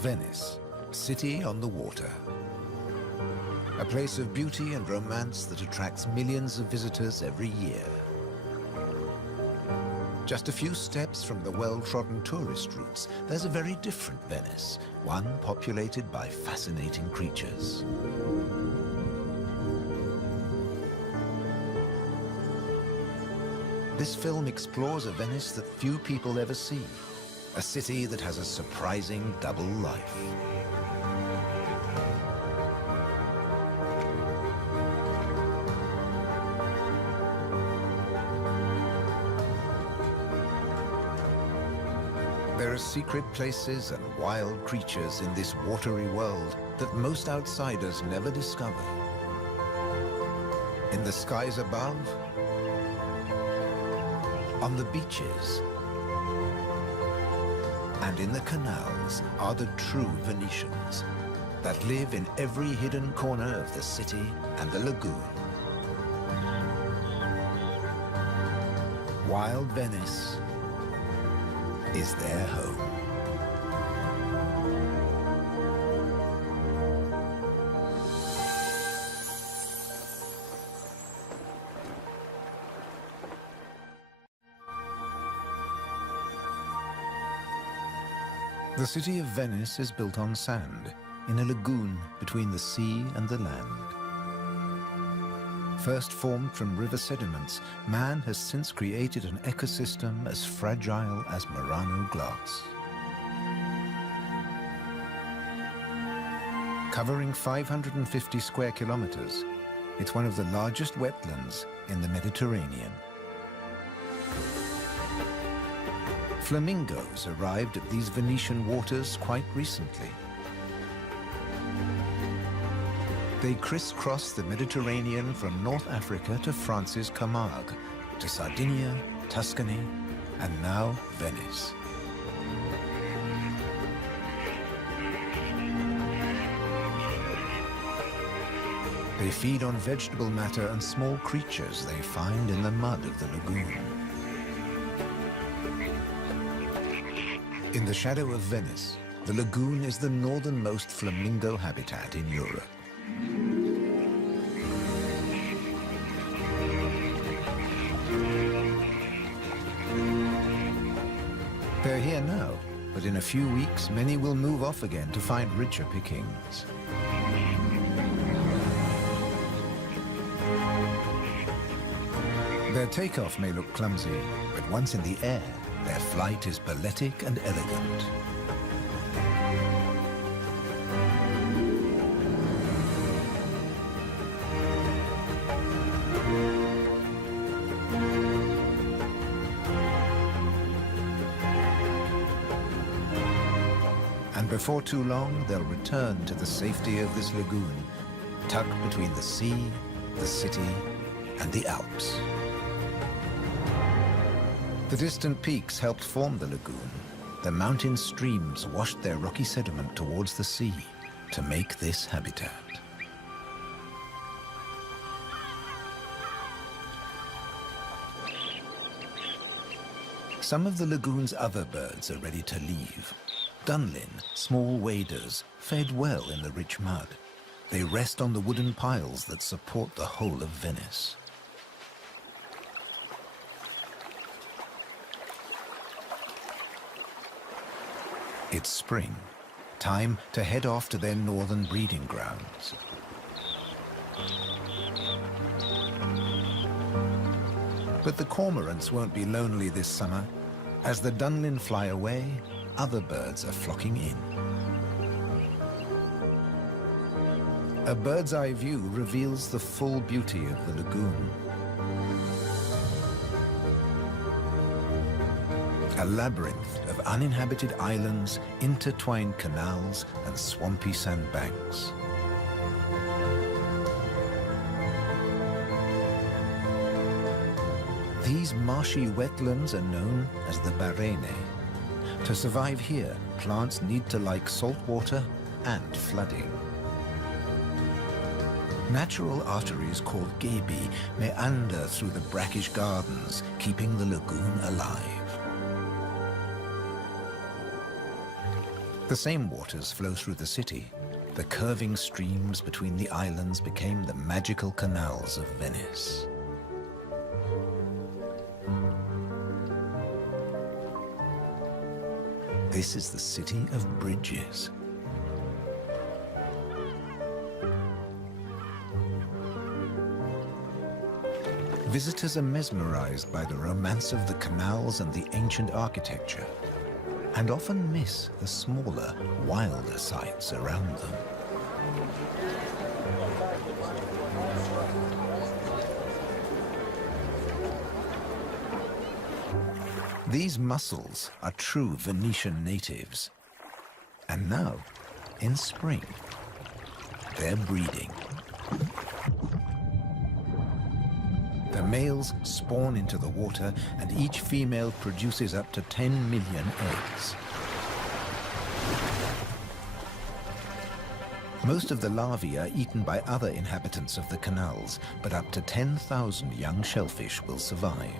Venice, city on the water. A place of beauty and romance that attracts millions of visitors every year. Just a few steps from the well-trodden tourist routes, there's a very different Venice, one populated by fascinating creatures. This film explores a Venice that few people ever see, a city that has a surprising double life. There are secret places and wild creatures in this watery world that most outsiders never discover. In the skies above, on the beaches, and in the canals are the true Venetians that live in every hidden corner of the city and the lagoon. Wild Venice is their home. The city of Venice is built on sand, in a lagoon between the sea and the land. First formed from river sediments, man has since created an ecosystem as fragile as Murano glass. Covering 550 square kilometers, it's one of the largest wetlands in the Mediterranean. Flamingos arrived at these Venetian waters quite recently. They crisscross the Mediterranean from North Africa to France's Camargue, to Sardinia, Tuscany, and now Venice. They feed on vegetable matter and small creatures they find in the mud of the lagoon. In the shadow of Venice, the lagoon is the northernmost flamingo habitat in Europe. They're here now, but in a few weeks, many will move off again to find richer pickings. Their takeoff may look clumsy, but once in the air, their flight is balletic and elegant. And before too long, they'll return to the safety of this lagoon, tucked between the sea, the city, and the Alps. The distant peaks helped form the lagoon. The mountain streams washed their rocky sediment towards the sea to make this habitat. Some of the lagoon's other birds are ready to leave. Dunlin, small waders, fed well in the rich mud. They rest on the wooden piles that support the whole of Venice. It's spring, time to head off to their northern breeding grounds. But the cormorants won't be lonely this summer. As the Dunlin fly away, other birds are flocking in. A bird's eye view reveals the full beauty of the lagoon. A labyrinth of uninhabited islands, intertwined canals, and swampy sandbanks. These marshy wetlands are known as the Barene. To survive here, plants need to like salt water and flooding. Natural arteries called gabi meander through the brackish gardens, keeping the lagoon alive. The same waters flow through the city. The curving streams between the islands became the magical canals of Venice. This is the city of bridges. Visitors are mesmerized by the romance of the canals and the ancient architecture, and often miss the smaller, wilder sights around them. These mussels are true Venetian natives. And now, in spring, they're breeding. The males spawn into the water, and each female produces up to 10 million eggs. Most of the larvae are eaten by other inhabitants of the canals, but up to 10,000 young shellfish will survive.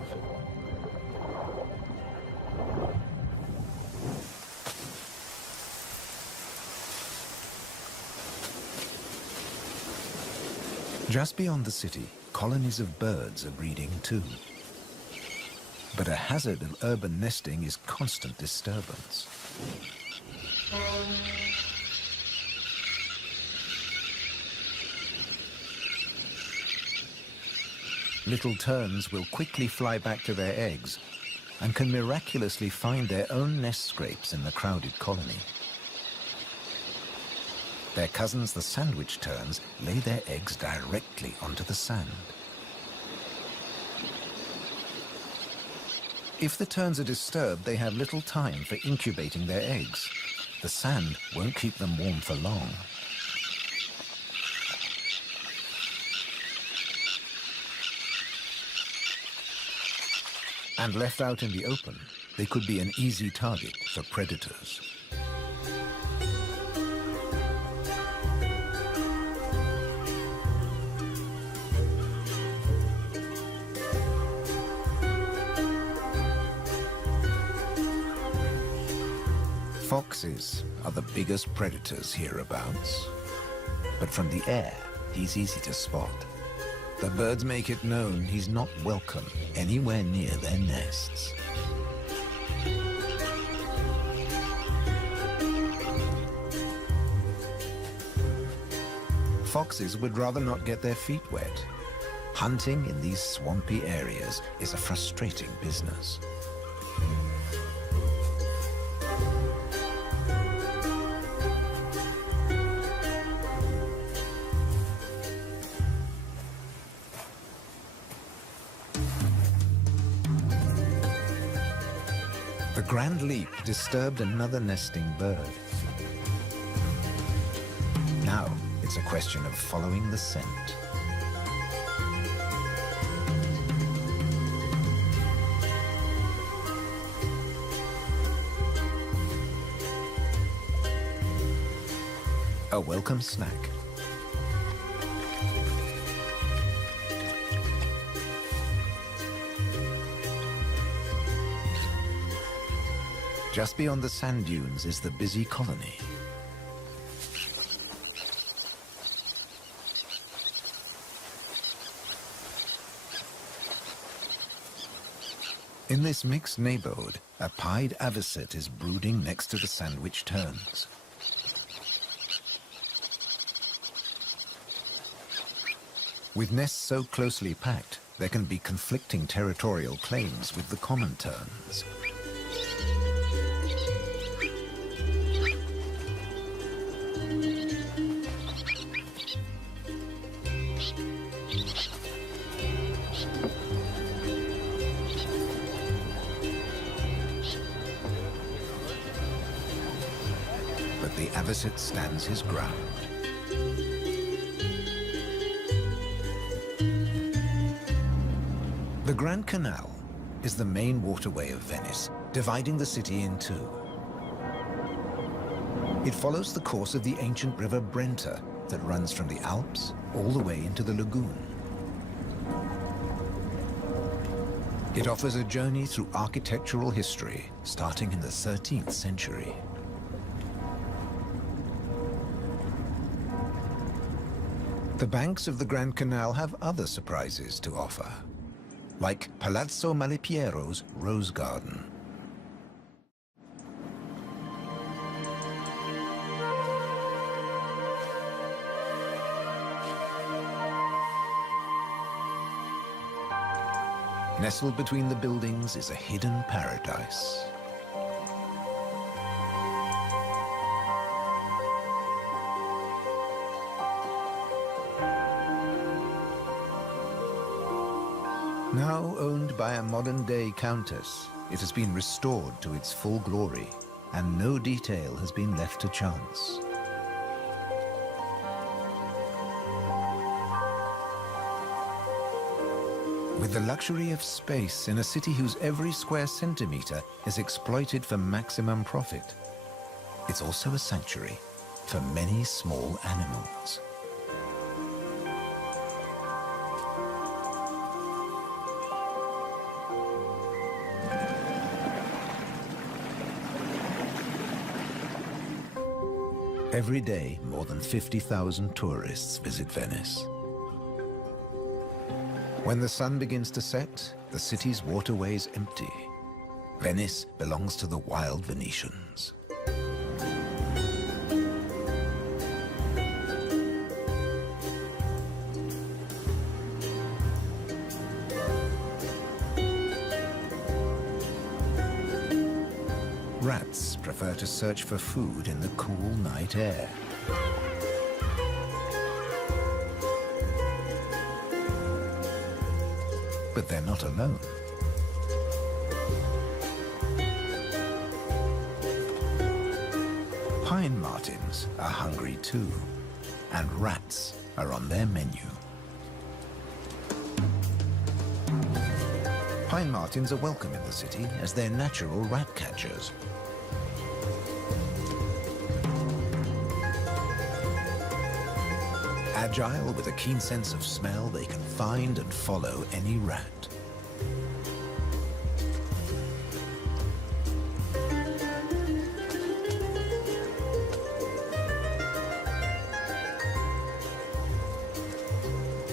Just beyond the city, colonies of birds are breeding too. But a hazard of urban nesting is constant disturbance. Little terns will quickly fly back to their eggs and can miraculously find their own nest scrapes in the crowded colony. Their cousins, the sandwich terns, lay their eggs directly onto the sand. If the terns are disturbed, they have little time for incubating their eggs. The sand won't keep them warm for long. And left out in the open, they could be an easy target for predators. Foxes are the biggest predators hereabouts. But from the air, he's easy to spot. The birds make it known he's not welcome anywhere near their nests. Foxes would rather not get their feet wet. Hunting in these swampy areas is a frustrating business. The grand leap disturbed another nesting bird. Now it's a question of following the scent. A welcome snack. Just beyond the sand dunes is the busy colony. In this mixed neighborhood, a pied avocet is brooding next to the sandwich terns. With nests so closely packed, there can be conflicting territorial claims with the common terns. But the avocet stands his ground. The Grand Canal is the main waterway of Venice, dividing the city in two. It follows the course of the ancient river Brenta that runs from the Alps all the way into the lagoon. It offers a journey through architectural history, starting in the 13th century. The banks of the Grand Canal have other surprises to offer, like Palazzo Malipiero's Rose Garden. Nestled between the buildings is a hidden paradise. Now owned by a modern-day countess, it has been restored to its full glory, and no detail has been left to chance. With the luxury of space in a city whose every square centimeter is exploited for maximum profit, it's also a sanctuary for many small animals. Every day, more than 50,000 tourists visit Venice. When the sun begins to set, the city's waterways empty. Venice belongs to the wild Venetians. Rats prefer to search for food in the cool night air. But they're not alone. Pine martins are hungry too, and rats are on their menu. Pine martins are welcome in the city as they're natural rat catchers. Agile with a keen sense of smell, they can find and follow any rat.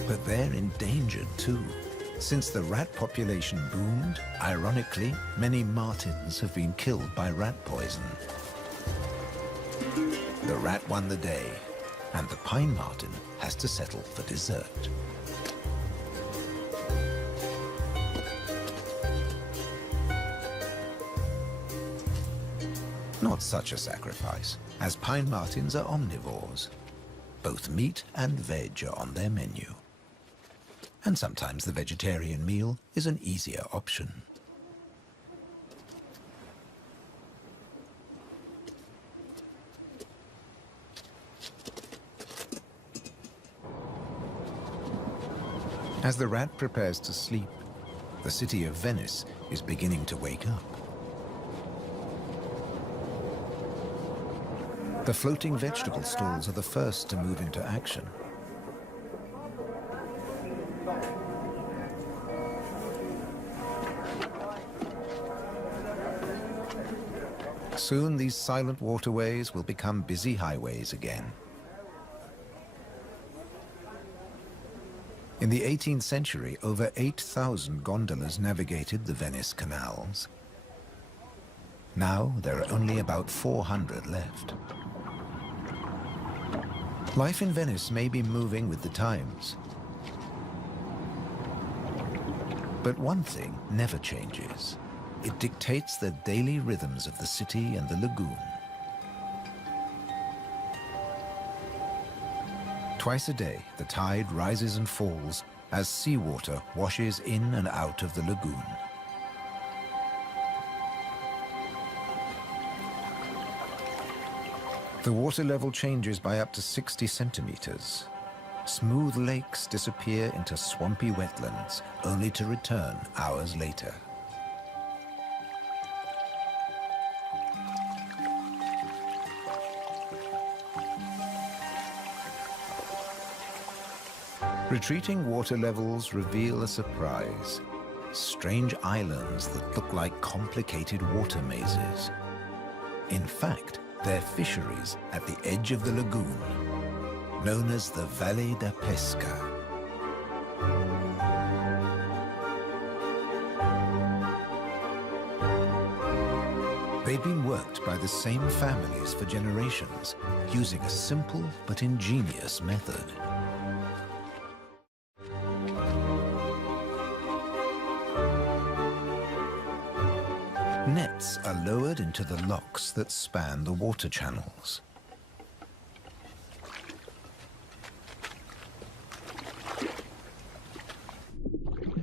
But they're endangered too. Since the rat population boomed, ironically, many martins have been killed by rat poison. The rat won the day, and the pine marten has to settle for dessert. Not such a sacrifice, as pine martens are omnivores. Both meat and veg are on their menu. And sometimes the vegetarian meal is an easier option. As the rat prepares to sleep, the city of Venice is beginning to wake up. The floating vegetable stalls are the first to move into action. Soon these silent waterways will become busy highways again. In the 18th century, over 8,000 gondolas navigated the Venice canals. Now there are only about 400 left. Life in Venice may be moving with the times. But one thing never changes. It dictates the daily rhythms of the city and the lagoon. Twice a day, the tide rises and falls as seawater washes in and out of the lagoon. The water level changes by up to 60 centimeters. Smooth lakes disappear into swampy wetlands, only to return hours later. Retreating water levels reveal a surprise. Strange islands that look like complicated water mazes. In fact, they're fisheries at the edge of the lagoon. known as the Valle da Pesca. They've been worked by the same families for generations, using a simple but ingenious method. Nets are lowered into the locks that span the water channels.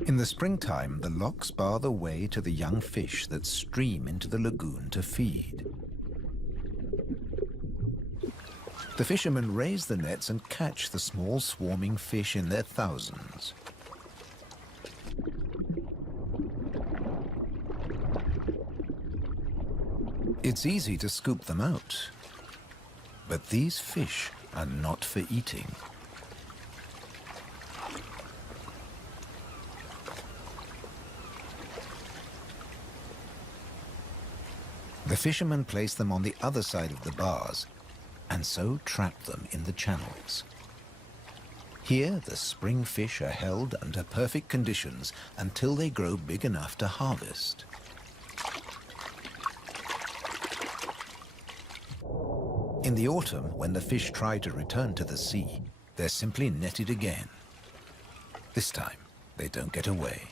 In the springtime, the locks bar the way to the young fish that stream into the lagoon to feed. The fishermen raise the nets and catch the small swarming fish in their thousands. It's easy to scoop them out, but these fish are not for eating. The fishermen place them on the other side of the bars and so trap them in the channels. Here, the spring fish are held under perfect conditions until they grow big enough to harvest. In the autumn, when the fish try to return to the sea, they're simply netted again. This time, they don't get away.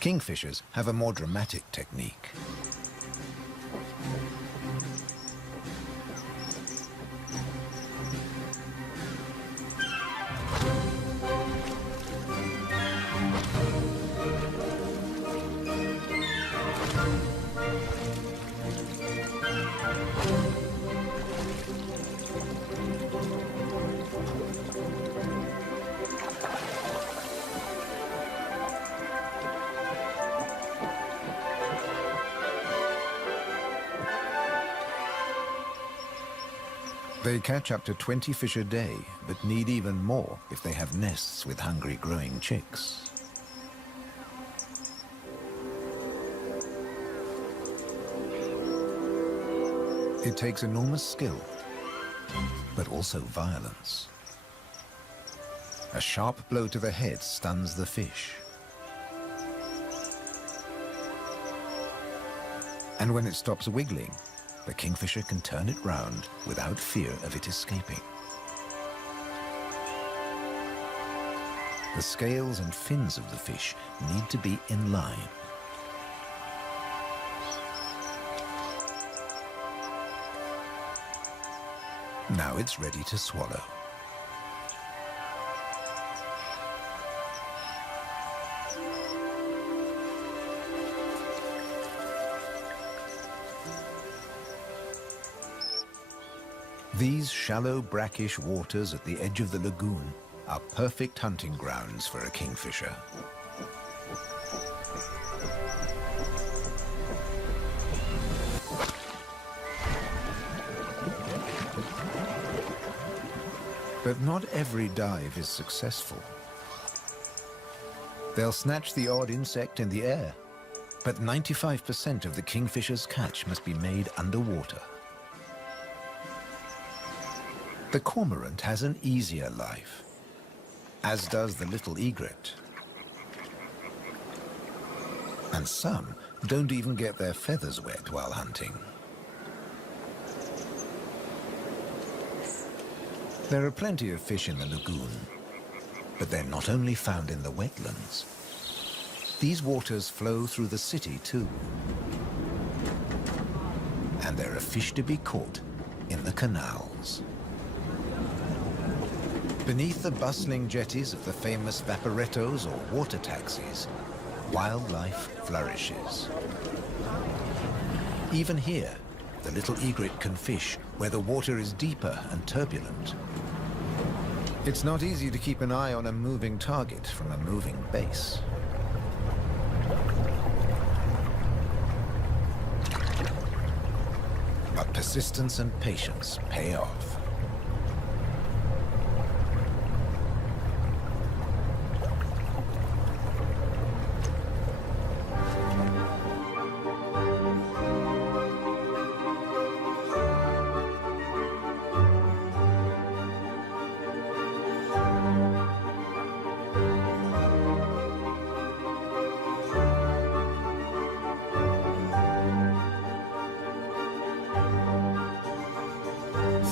Kingfishers have a more dramatic technique. They catch up to 20 fish a day, but need even more if they have nests with hungry growing chicks. It takes enormous skill, but also violence. A sharp blow to the head stuns the fish. And when it stops wiggling, the kingfisher can turn it round without fear of it escaping. The scales and fins of the fish need to be in line. Now it's ready to swallow. These shallow, brackish waters at the edge of the lagoon are perfect hunting grounds for a kingfisher. But not every dive is successful. They'll snatch the odd insect in the air, but 95% of the kingfisher's catch must be made underwater. The cormorant has an easier life, as does the little egret. And some don't even get their feathers wet while hunting. There are plenty of fish in the lagoon, but they're not only found in the wetlands. These waters flow through the city too. And there are fish to be caught in the canals. Beneath the bustling jetties of the famous vaporettos or water taxis, wildlife flourishes. Even here, the little egret can fish where the water is deeper and turbulent. It's not easy to keep an eye on a moving target from a moving base. But persistence and patience pay off.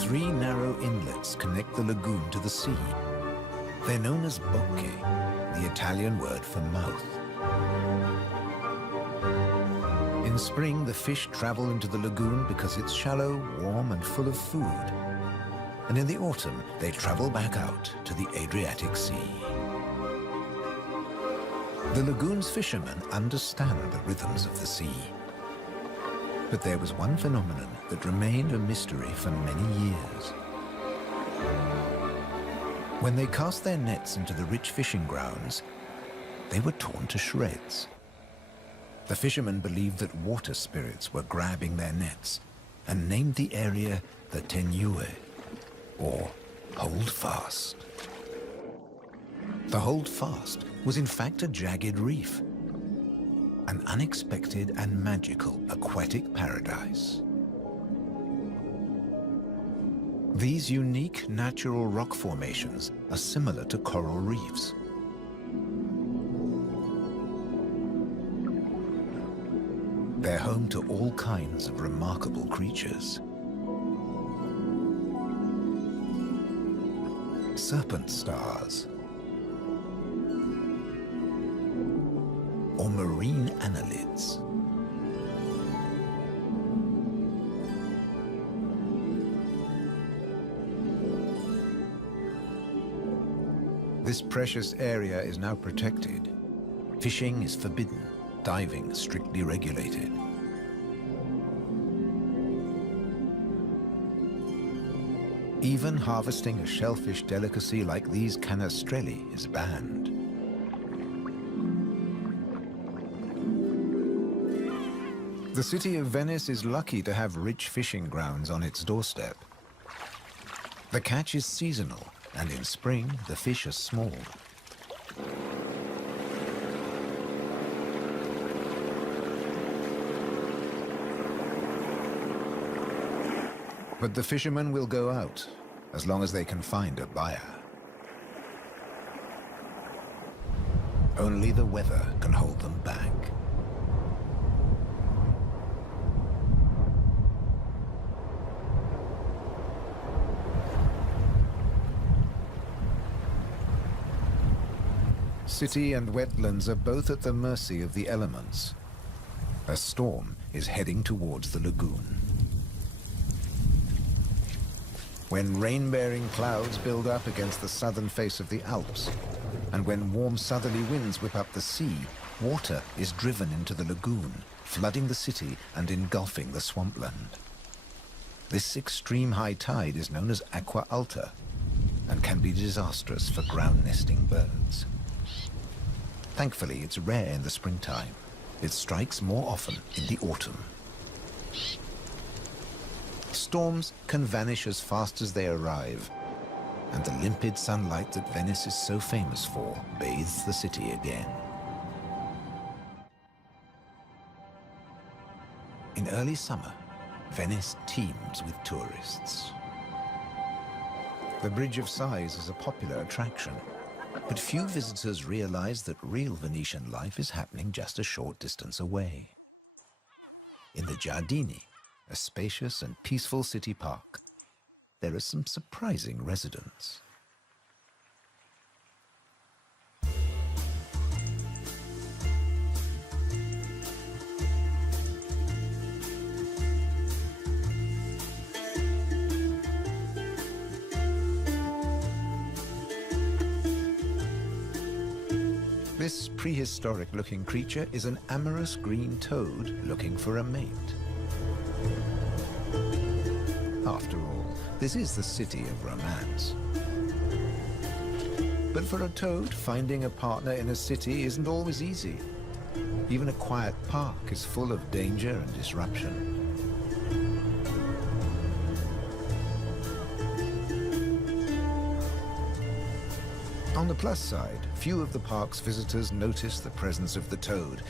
3 narrow inlets connect the lagoon to the sea. They're known as bocche, the Italian word for mouth. In spring, the fish travel into the lagoon because it's shallow, warm, and full of food. And in the autumn, they travel back out to the Adriatic Sea. The lagoon's fishermen understand the rhythms of the sea. But there was one phenomenon that remained a mystery for many years. When they cast their nets into the rich fishing grounds, they were torn to shreds. The fishermen believed that water spirits were grabbing their nets and named the area the Tenue, or Hold Fast. The Hold Fast was in fact a jagged reef, an unexpected and magical aquatic paradise. These unique natural rock formations are similar to coral reefs. They're home to all kinds of remarkable creatures. Serpent stars, or marine annelids. This precious area is now protected. Fishing is forbidden, diving strictly regulated. Even harvesting a shellfish delicacy like these canestrelli is banned. The city of Venice is lucky to have rich fishing grounds on its doorstep. The catch is seasonal, and in spring the fish are small. But the fishermen will go out, as long as they can find a buyer. Only the weather can hold them back. City and wetlands are both at the mercy of the elements. A storm is heading towards the lagoon. When rain-bearing clouds build up against the southern face of the Alps, and when warm southerly winds whip up the sea, water is driven into the lagoon, flooding the city and engulfing the swampland. This extreme high tide is known as aqua alta, and can be disastrous for ground-nesting birds. Thankfully, it's rare in the springtime. It strikes more often in the autumn. Storms can vanish as fast as they arrive, and the limpid sunlight that Venice is so famous for bathes the city again. In early summer, Venice teems with tourists. The Bridge of Sighs is a popular attraction, but few visitors realize that real Venetian life is happening just a short distance away. In the Giardini, a spacious and peaceful city park, there are some surprising residents. This prehistoric-looking creature is an amorous green toad looking for a mate. After all, this is the city of romance. But for a toad, finding a partner in a city isn't always easy. Even a quiet park is full of danger and disruption. On the plus side, few of the park's visitors notice the presence of the toad,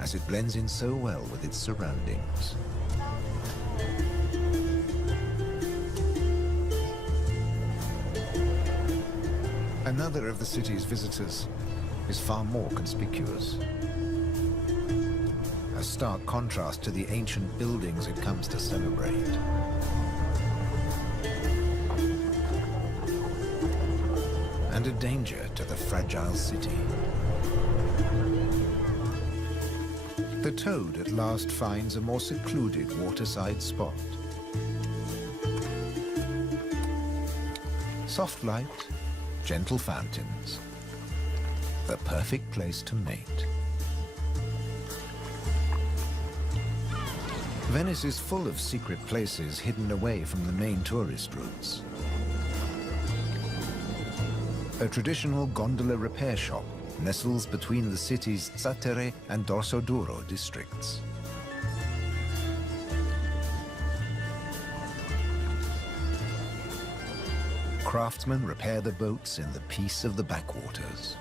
as it blends in so well with its surroundings. Another of the city's visitors is far more conspicuous. A stark contrast to the ancient buildings it comes to celebrate. and a danger to the fragile city. The toad at last finds a more secluded waterside spot. Soft light, gentle fountains, the perfect place to mate. Venice is full of secret places hidden away from the main tourist routes. A traditional gondola repair shop nestles between the city's Zattere and Dorsoduro districts. Craftsmen repair the boats in the peace of the backwaters.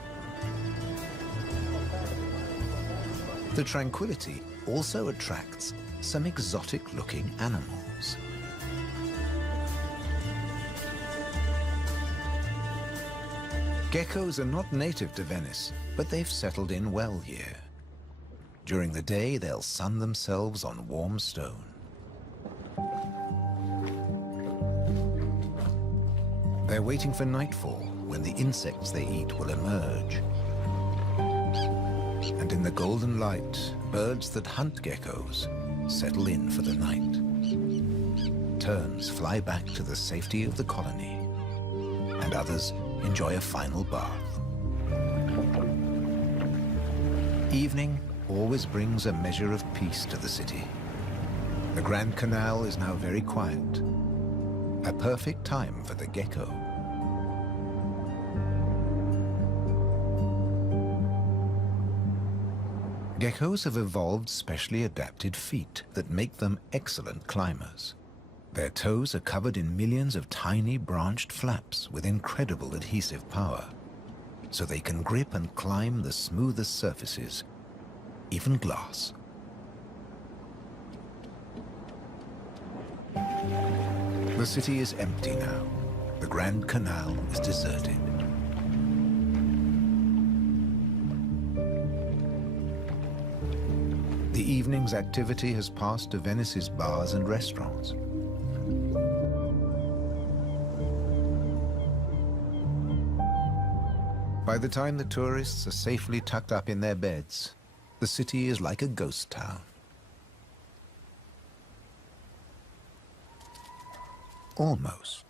The tranquility also attracts some exotic-looking animals. Geckos are not native to Venice, but they've settled in well here. During the day, they'll sun themselves on warm stone. They're waiting for nightfall, when the insects they eat will emerge. And in the golden light, birds that hunt geckos settle in for the night. Terns fly back to the safety of the colony, and others enjoy a final bath. Evening always brings a measure of peace to the city. The Grand Canal is now very quiet, a perfect time for the gecko. Geckos have evolved specially adapted feet that make them excellent climbers. Their toes are covered in millions of tiny branched flaps with incredible adhesive power, so they can grip and climb the smoothest surfaces, even glass. The city is empty now. The Grand Canal is deserted. The evening's activity has passed to Venice's bars and restaurants. By the time the tourists are safely tucked up in their beds, the city is like a ghost town. Almost.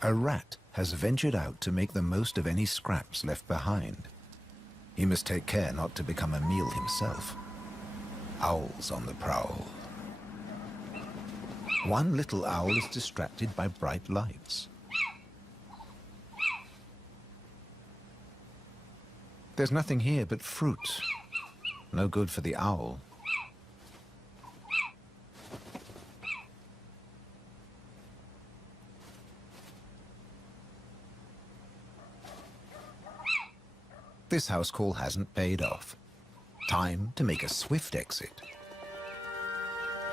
A rat has ventured out to make the most of any scraps left behind. He must take care not to become a meal himself. Owls on the prowl. One little owl is distracted by bright lights. There's nothing here but fruit. No good for the owl. This house call hasn't paid off. Time to make a swift exit.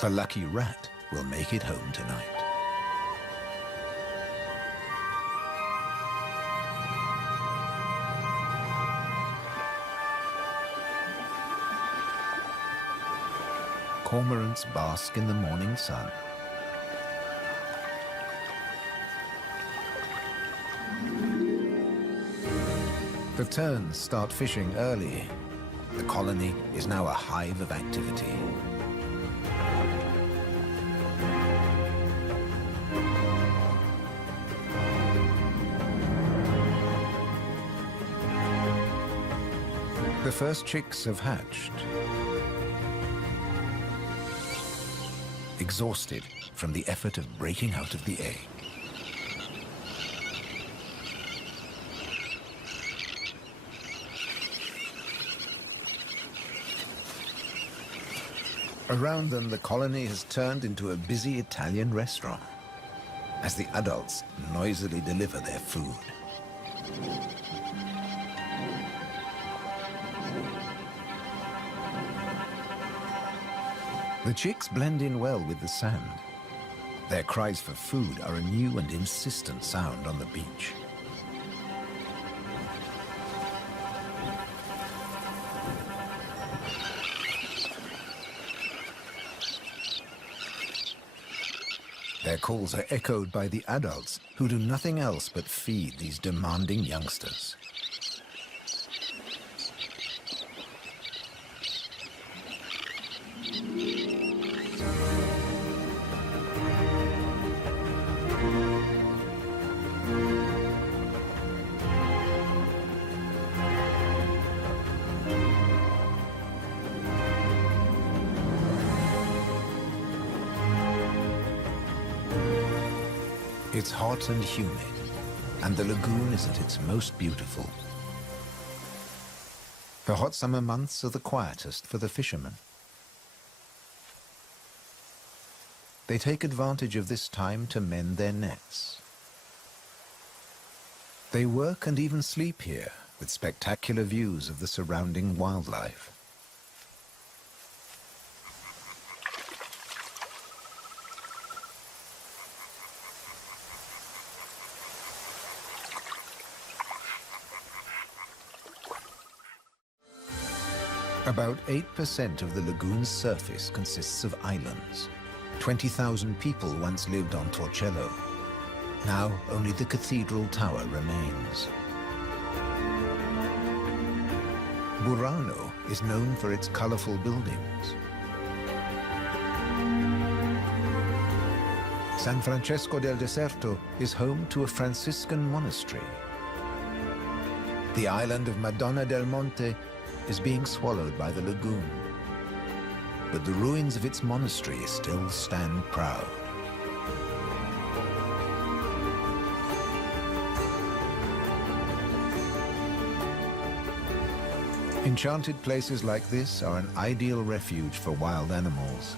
The lucky rat will make it home tonight. Cormorants bask in the morning sun. The terns start fishing early. The colony is now a hive of activity. The first chicks have hatched. Exhausted from the effort of breaking out of the egg. Around them, the colony has turned into a busy Italian restaurant as the adults noisily deliver their food. The chicks blend in well with the sand. Their cries for food are a new and insistent sound on the beach. Their calls are echoed by the adults, who do nothing else but feed these demanding youngsters. It's hot and humid, and the lagoon is at its most beautiful. The hot summer months are the quietest for the fishermen. They take advantage of this time to mend their nets. They work and even sleep here, with spectacular views of the surrounding wildlife. About 8% of the lagoon's surface consists of islands. 20,000 people once lived on Torcello. Now only the cathedral tower remains. Burano is known for its colorful buildings. San Francesco del Deserto is home to a Franciscan monastery. The island of Madonna del Monte is being swallowed by the lagoon, but the ruins of its monastery still stand proud. Enchanted places like this are an ideal refuge for wild animals.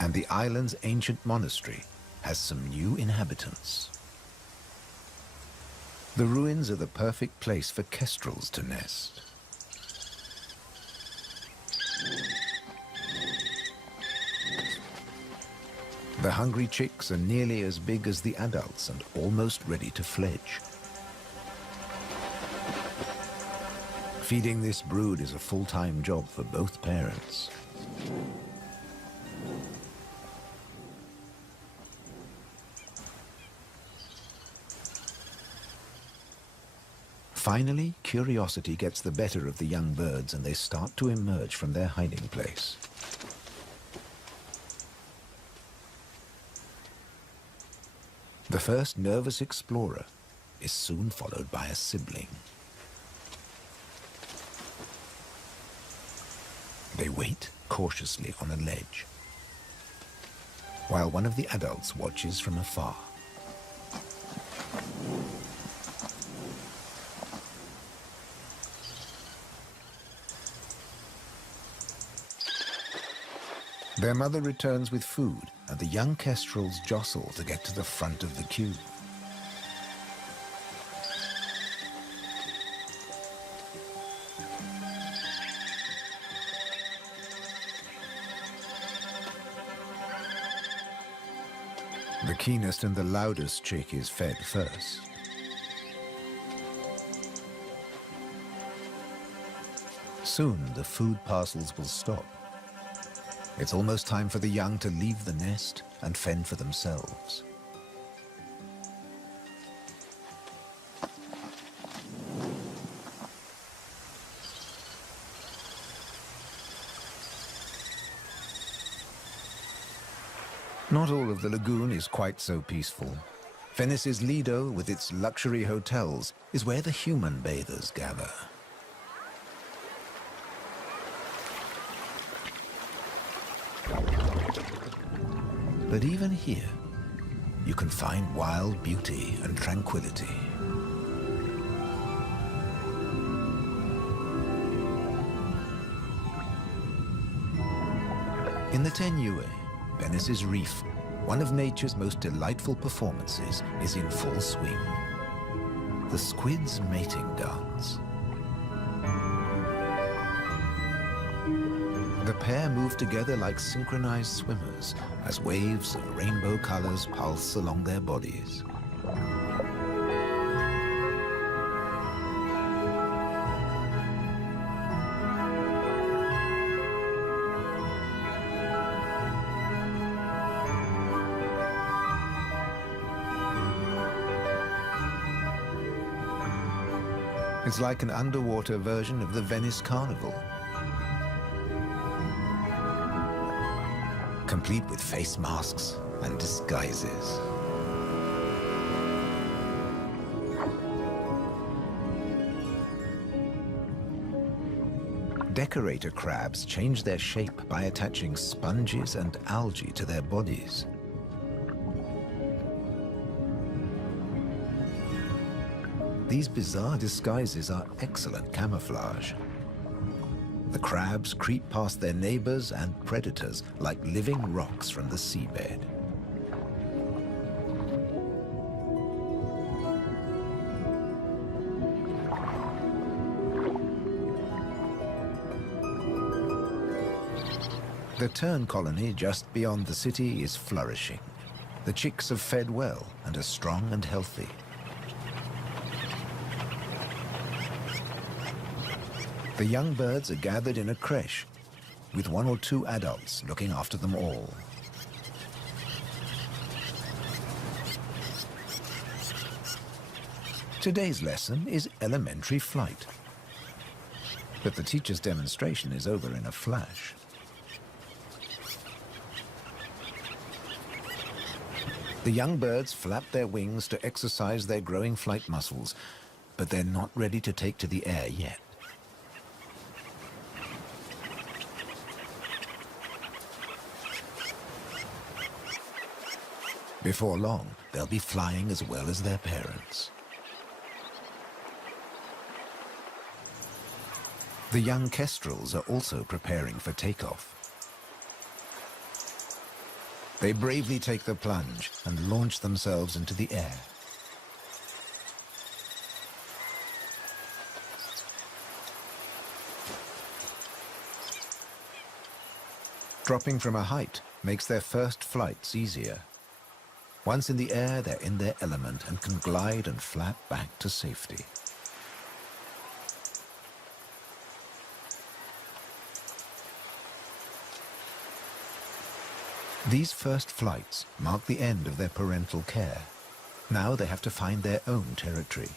And the island's ancient monastery has some new inhabitants. The ruins are the perfect place for kestrels to nest. The hungry chicks are nearly as big as the adults and almost ready to fledge. Feeding this brood is a full-time job for both parents. Finally, curiosity gets the better of the young birds and they start to emerge from their hiding place. The first nervous explorer is soon followed by a sibling. They wait cautiously on a ledge, while one of the adults watches from afar. Their mother returns with food, and the young kestrels jostle to get to the front of the queue. The keenest and the loudest chick is fed first. Soon the food parcels will stop. It's almost time for the young to leave the nest and fend for themselves. Not all of the lagoon is quite so peaceful. Venice's Lido, with its luxury hotels, is where the human bathers gather. But even here, you can find wild beauty and tranquility. In the Tenue, Venice's reef, one of nature's most delightful performances is in full swing. The squid's mating dance. The pair move together like synchronized swimmers as waves of rainbow colors pulse along their bodies. It's like an underwater version of the Venice Carnival. Complete with face masks and disguises. Decorator crabs change their shape by attaching sponges and algae to their bodies. These bizarre disguises are excellent camouflage. The crabs creep past their neighbors and predators like living rocks from the seabed. The tern colony just beyond the city is flourishing. The chicks have fed well and are strong and healthy. The young birds are gathered in a creche, with 1 or 2 adults looking after them all. Today's lesson is elementary flight. But the teacher's demonstration is over in a flash. The young birds flap their wings to exercise their growing flight muscles, but they're not ready to take to the air yet. Before long, they'll be flying as well as their parents. The young kestrels are also preparing for takeoff. They bravely take the plunge and launch themselves into the air. Dropping from a height makes their first flights easier. Once in the air, they're in their element and can glide and flap back to safety. These first flights mark the end of their parental care. Now they have to find their own territory.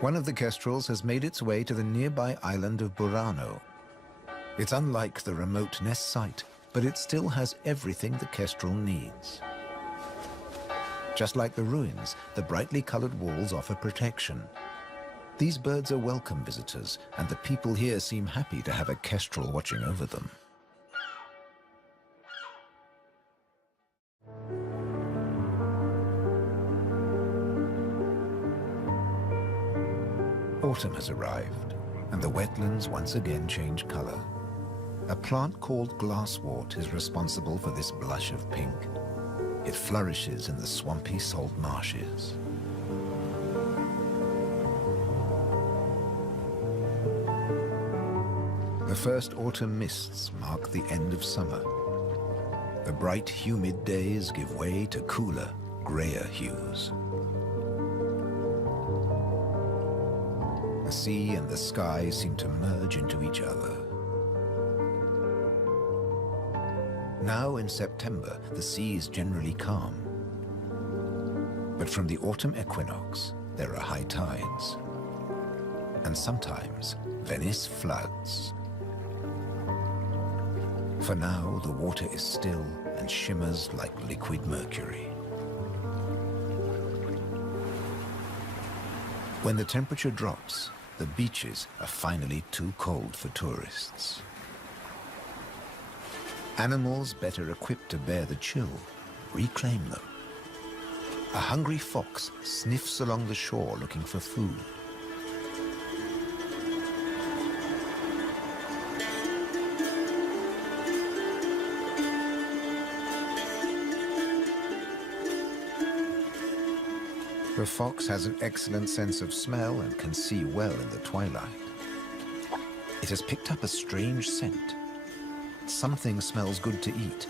One of the kestrels has made its way to the nearby island of Burano. It's unlike the remote nest site, but it still has everything the kestrel needs. Just like the ruins, the brightly colored walls offer protection. These birds are welcome visitors, and the people here seem happy to have a kestrel watching over them. Autumn has arrived, and the wetlands once again change color. A plant called glasswort is responsible for this blush of pink. It flourishes in the swampy salt marshes. The first autumn mists mark the end of summer. The bright, humid days give way to cooler, grayer hues. The sea and the sky seem to merge into each other. Now in September, the sea is generally calm. But from the autumn equinox, there are high tides. And sometimes, Venice floods. For now, the water is still and shimmers like liquid mercury. When the temperature drops, the beaches are finally too cold for tourists. Animals better equipped to bear the chill reclaim them. A hungry fox sniffs along the shore looking for food. The fox has an excellent sense of smell and can see well in the twilight. It has picked up a strange scent. Something smells good to eat.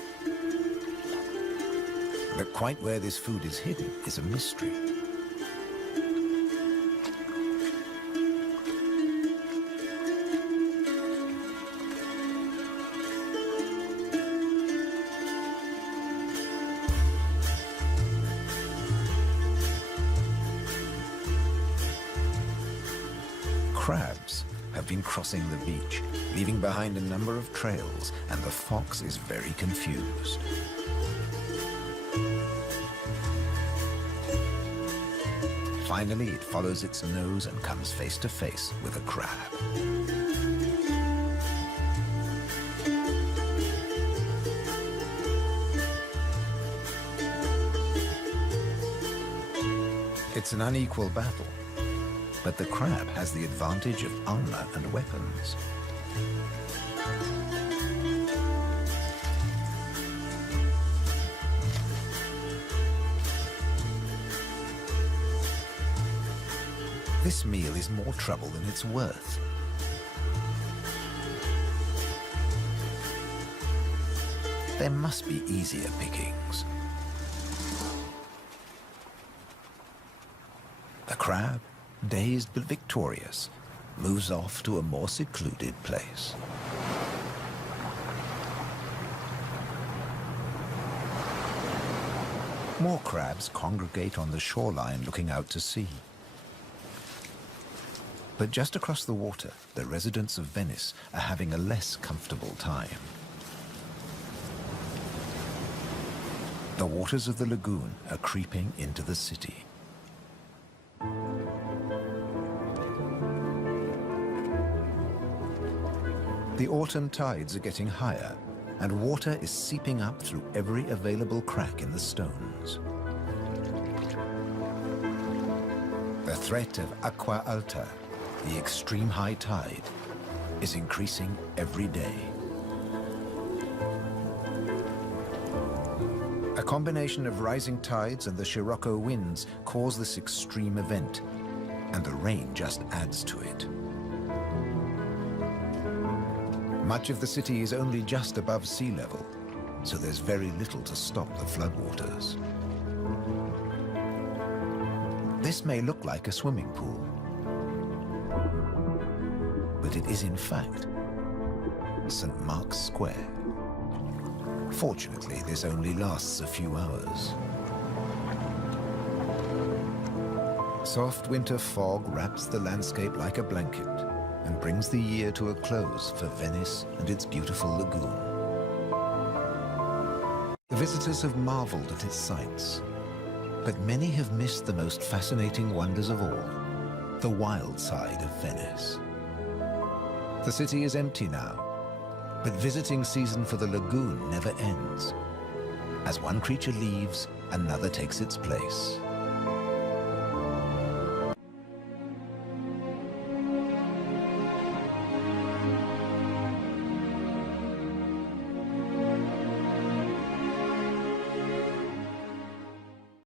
But quite where this food is hidden is a mystery. Crabs have been crossing the beach, leaving behind a number of trails, and the fox is very confused. Finally, it follows its nose and comes face to face with a crab. It's an unequal battle, but the crab has the advantage of armor and weapons. This meal is more trouble than it's worth. There must be easier pickings. The crab, dazed but victorious, moves off to a more secluded place. More crabs congregate on the shoreline looking out to sea. But just across the water, the residents of Venice are having a less comfortable time. The waters of the lagoon are creeping into the city. The autumn tides are getting higher, and water is seeping up through every available crack in the stones. The threat of acqua alta, the extreme high tide, is increasing every day. A combination of rising tides and the Scirocco winds cause this extreme event, and the rain just adds to it. Much of the city is only just above sea level, so there's very little to stop the floodwaters. This may look like a swimming pool, but it is in fact St. Mark's Square. Fortunately, this only lasts a few hours. Soft winter fog wraps the landscape like a blanket and brings the year to a close for Venice and its beautiful lagoon. The visitors have marveled at its sights, but many have missed the most fascinating wonders of all, the wild side of Venice. The city is empty now, but visiting season for the lagoon never ends. As one creature leaves, another takes its place.